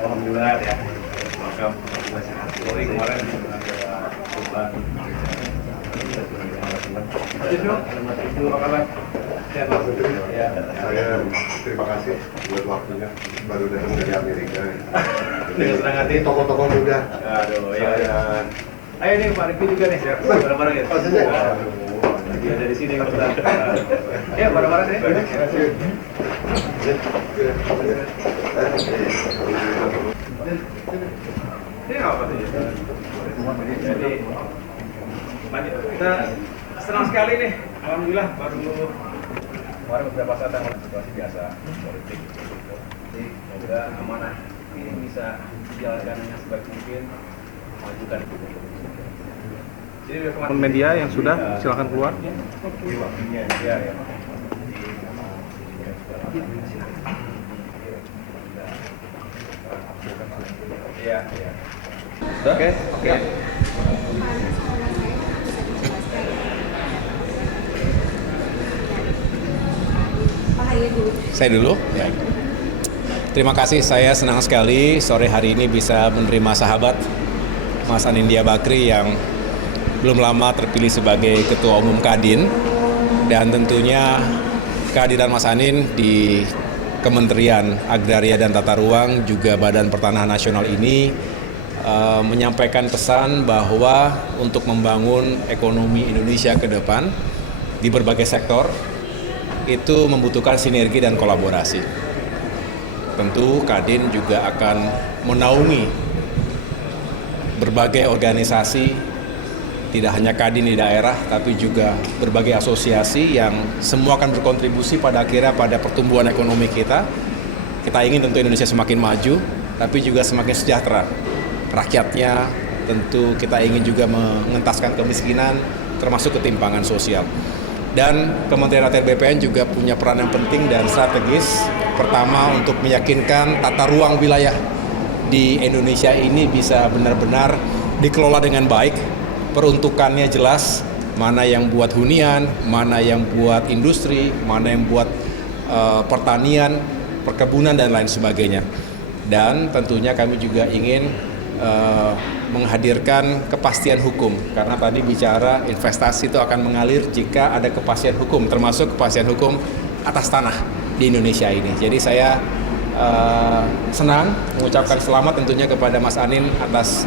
Alhamdulillah ya. Makam Polri kemarin ada beban. Saya terima kasih buat waktunya, baru datang dari Amerika. Dengan senang hati. Tokoh-tokoh muda. Aduh, ya. Ayo nih Pak Riki juga nih, bareng-bareng ya. Lagi ada di sini kebetulan. Ya, bareng-bareng ya. Ini apa sih? Jadi, kita senang sekali nih. Alhamdulillah baru kemarin beberapa saat dalam situasi biasa politik. Jadi semoga amanah ini bisa dijalankan dengan sebaik mungkin, majukan. Jadi media yang sudah silakan keluar. Ya, ya. Iya, iya. Oke, oke. Saya dulu. Ya. Terima kasih, saya senang sekali sore hari ini bisa menerima sahabat Mas Anindya Bakri yang belum lama terpilih sebagai Ketua Umum Kadin, dan tentunya kehadiran Mas Anin di Kementerian Agraria dan Tata Ruang juga Badan Pertanahan Nasional ini menyampaikan pesan bahwa untuk membangun ekonomi Indonesia ke depan di berbagai sektor itu membutuhkan sinergi dan kolaborasi. Tentu Kadin juga akan menaungi berbagai organisasi, tidak hanya Kadin di daerah, tapi juga berbagai asosiasi yang semua akan berkontribusi pada akhirnya pada pertumbuhan ekonomi kita. Kita ingin tentu Indonesia semakin maju, tapi juga semakin sejahtera. Rakyatnya tentu kita ingin juga mengentaskan kemiskinan, termasuk ketimpangan sosial. Dan Kementerian ATR BPN juga punya peran yang penting dan strategis. Pertama, untuk meyakinkan tata ruang wilayah di Indonesia ini bisa benar-benar dikelola dengan baik. Peruntukannya jelas, mana yang buat hunian, mana yang buat industri, mana yang buat pertanian, perkebunan, dan lain sebagainya. Dan tentunya kami juga ingin menghadirkan kepastian hukum, karena tadi bicara investasi itu akan mengalir jika ada kepastian hukum, termasuk kepastian hukum atas tanah di Indonesia ini. Jadi saya senang mengucapkan selamat tentunya kepada Mas Anin atas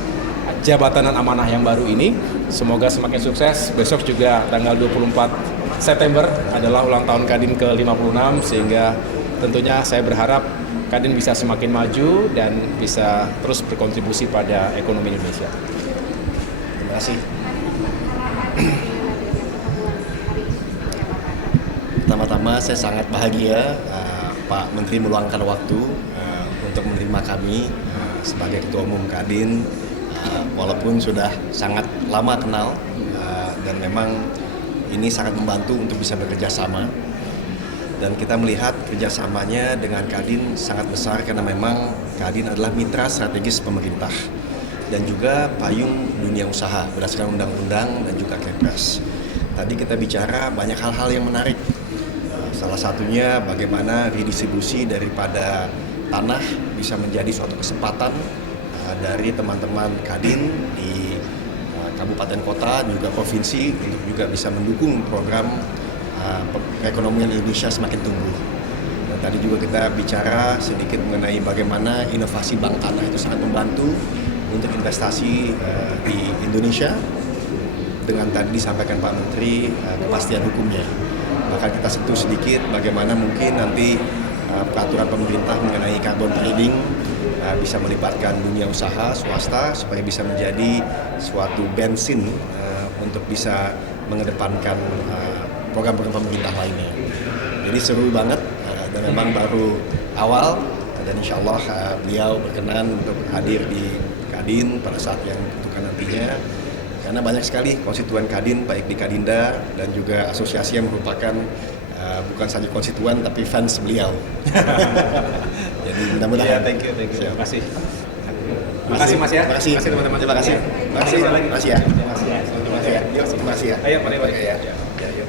jabatan dan amanah yang baru ini. Semoga semakin sukses. Besok juga tanggal 24 September adalah ulang tahun Kadin ke-56, sehingga tentunya saya berharap Kadin bisa semakin maju dan bisa terus berkontribusi pada ekonomi Indonesia. Terima kasih. Pertama-tama saya sangat bahagia Pak Menteri meluangkan waktu untuk menerima kami sebagai Ketua Umum Kadin, walaupun sudah sangat lama kenal dan memang ini sangat membantu untuk bisa bekerja sama. Dan kita melihat kerjasamanya dengan Kadin sangat besar karena memang Kadin adalah mitra strategis pemerintah dan juga payung dunia usaha berdasarkan undang-undang dan juga Kepres. Tadi kita bicara banyak hal-hal yang menarik. Salah satunya bagaimana redistribusi daripada tanah bisa menjadi suatu kesempatan dari teman-teman Kadin di kabupaten kota juga provinsi untuk juga bisa mendukung program perekonomian Indonesia semakin tumbuh. Dan tadi juga kita bicara sedikit mengenai bagaimana inovasi bank tanah itu sangat membantu untuk investasi di Indonesia. Dengan tadi disampaikan Pak Menteri kepastian hukumnya. Maka kita sentuh sedikit bagaimana mungkin nanti peraturan pemerintah mengenai carbon trading bisa melibatkan dunia usaha swasta supaya bisa menjadi suatu bensin untuk bisa mengedepankan program-program pemerintah lainnya. Jadi seru banget dan memang baru awal, dan insya Allah beliau berkenan untuk hadir di Kadin pada saat yang ditentukan nantinya, karena banyak sekali konstituen Kadin baik di Kadinda dan juga asosiasi yang merupakan bukan saja konstituen tapi fans beliau. Jadi Iya, mudah-mudahan. thank you. Terima kasih. Terima kasih Mas ya. Terima kasih teman-teman. Terima kasih. Terima kasih. Terima kasih ya. Terima kasih ya. Terima kasih ya. Ayo, mari. Ya. Yuk.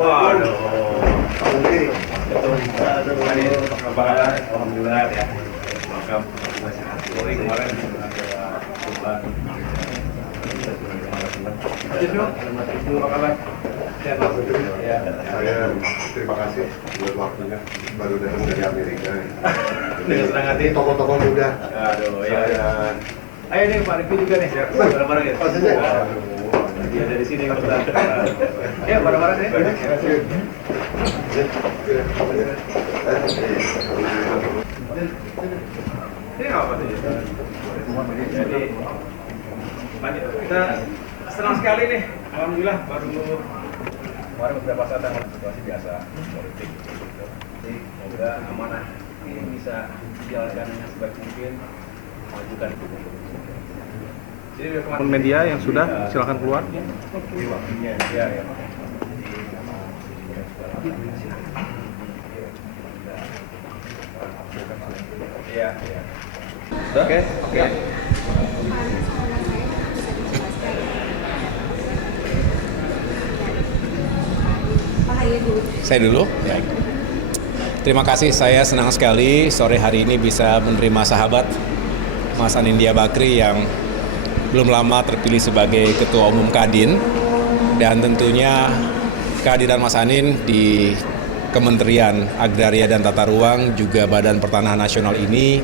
Waduh. Apa kabar? Alhamdulillah ya. Welcome. Sorry kemarin ada beban. Apa kabar? Sehat, Mas? Ya. Saya terima kasih buat waktunya. Baru datang dari Amerika. Dengan senang hati. Ini tokoh-tokoh muda. Aduh, ya. Saya Ayo nih Pak Riki juga nih. Bareng-bareng ya. Pas aja. Dia dari sini kebetulan. Ya, bareng-bareng ya. Ini apa tuh? Jadi kita senang sekali nih. Alhamdulillah baru kemarin beberapa saat yang situasi biasa politik. Jadi semoga amanah ini bisa dijalankan dengan sebaik mungkin, majukan. Jadi teman media yang sudah silakan keluar. Ya. Iya. Oke. Saya dulu. Baik. Terima kasih, saya senang sekali sore hari ini bisa menerima sahabat Mas Anindya Bakri yang belum lama terpilih sebagai Ketua Umum Kadin, dan tentunya kehadiran Mas Anin di Kementerian Agraria dan Tata Ruang juga Badan Pertanahan Nasional ini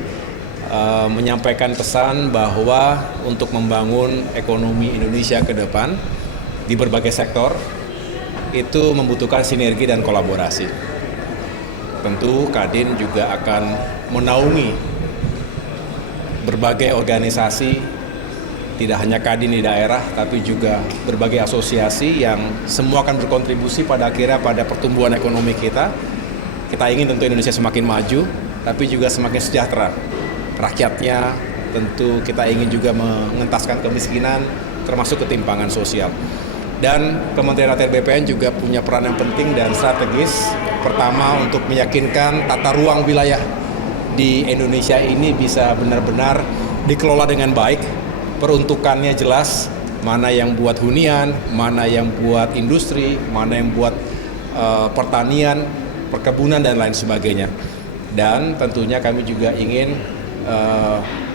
menyampaikan pesan bahwa untuk membangun ekonomi Indonesia ke depan di berbagai sektor itu membutuhkan sinergi dan kolaborasi. Tentu Kadin juga akan menaungi berbagai organisasi, tidak hanya Kadin di daerah, tapi juga berbagai asosiasi yang semua akan berkontribusi pada akhirnya pada pertumbuhan ekonomi kita. Kita ingin tentu Indonesia semakin maju, tapi juga semakin sejahtera. Rakyatnya tentu kita ingin juga mengentaskan kemiskinan, termasuk ketimpangan sosial. Dan Kementerian ATR BPN juga punya peran yang penting dan strategis. Pertama, untuk meyakinkan tata ruang wilayah di Indonesia ini bisa benar-benar dikelola dengan baik. Peruntukannya jelas, mana yang buat hunian, mana yang buat industri, mana yang buat pertanian, perkebunan, dan lain sebagainya. Dan tentunya kami juga ingin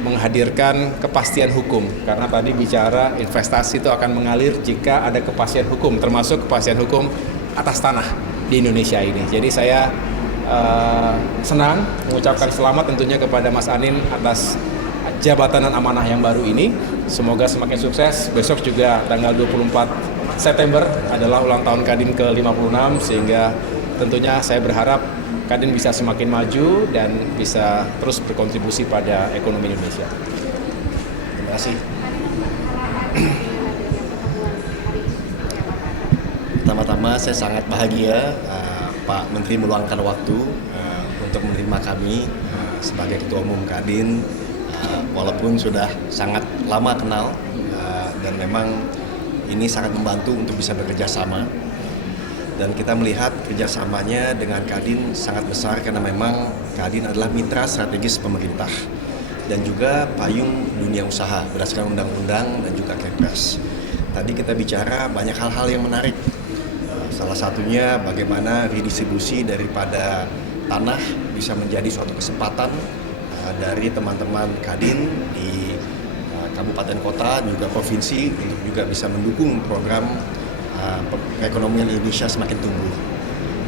menghadirkan kepastian hukum, karena tadi bicara investasi itu akan mengalir jika ada kepastian hukum, termasuk kepastian hukum atas tanah di Indonesia ini. Jadi saya senang mengucapkan selamat tentunya kepada Mas Anin atas jabatan dan amanah yang baru ini. Semoga semakin sukses. Besok juga tanggal 24 September adalah ulang tahun Kadin ke-56, sehingga tentunya saya berharap Kadin bisa semakin maju dan bisa terus berkontribusi pada ekonomi Indonesia. Terima kasih. Pertama-tama saya sangat bahagia Pak Menteri meluangkan waktu untuk menerima kami sebagai Ketua Umum Kadin, walaupun sudah sangat lama kenal dan memang ini sangat membantu untuk bisa bekerja sama. Dan kita melihat kerjasamanya dengan Kadin sangat besar karena memang Kadin adalah mitra strategis pemerintah dan juga payung dunia usaha berdasarkan undang-undang dan juga Kepres. Tadi kita bicara banyak hal-hal yang menarik. Salah satunya bagaimana redistribusi daripada tanah bisa menjadi suatu kesempatan dari teman-teman Kadin di kabupaten kota juga provinsi untuk juga bisa mendukung program perekonomian Indonesia semakin tumbuh.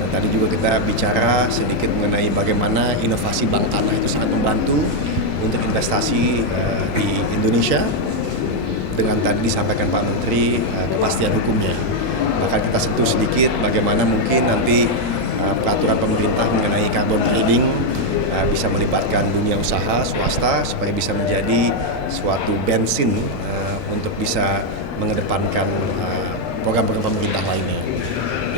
Dan Tadi juga kita bicara sedikit mengenai bagaimana inovasi bank tanah itu sangat membantu untuk investasi di Indonesia. Dengan tadi disampaikan Pak Menteri kepastian hukumnya. Bahkan kita sentuh sedikit bagaimana mungkin nanti peraturan pemerintah mengenai carbon trading bisa melibatkan dunia usaha swasta supaya bisa menjadi suatu bensin untuk bisa mengedepankan program-program pemerintah lainnya.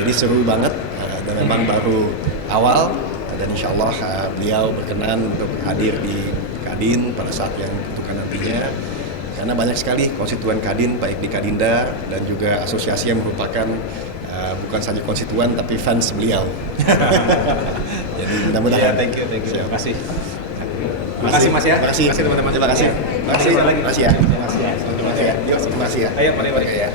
Jadi seru banget dan memang baru awal dan insya Allah beliau berkenan untuk hadir di Kadin pada saat yang ditentukan nantinya. Karena banyak sekali konstituen Kadin, baik di Kadinda dan juga asosiasi yang merupakan bukan saja konstituen tapi fans beliau. Jadi mudah-mudahan. Thank you. Terima kasih. Terima kasih Mas ya. Terima kasih teman-teman. Terima kasih. Terima kasih lagi. Terima kasih ya. Terima kasih ya. Terima kasih ya. Ayo, mari. Ya.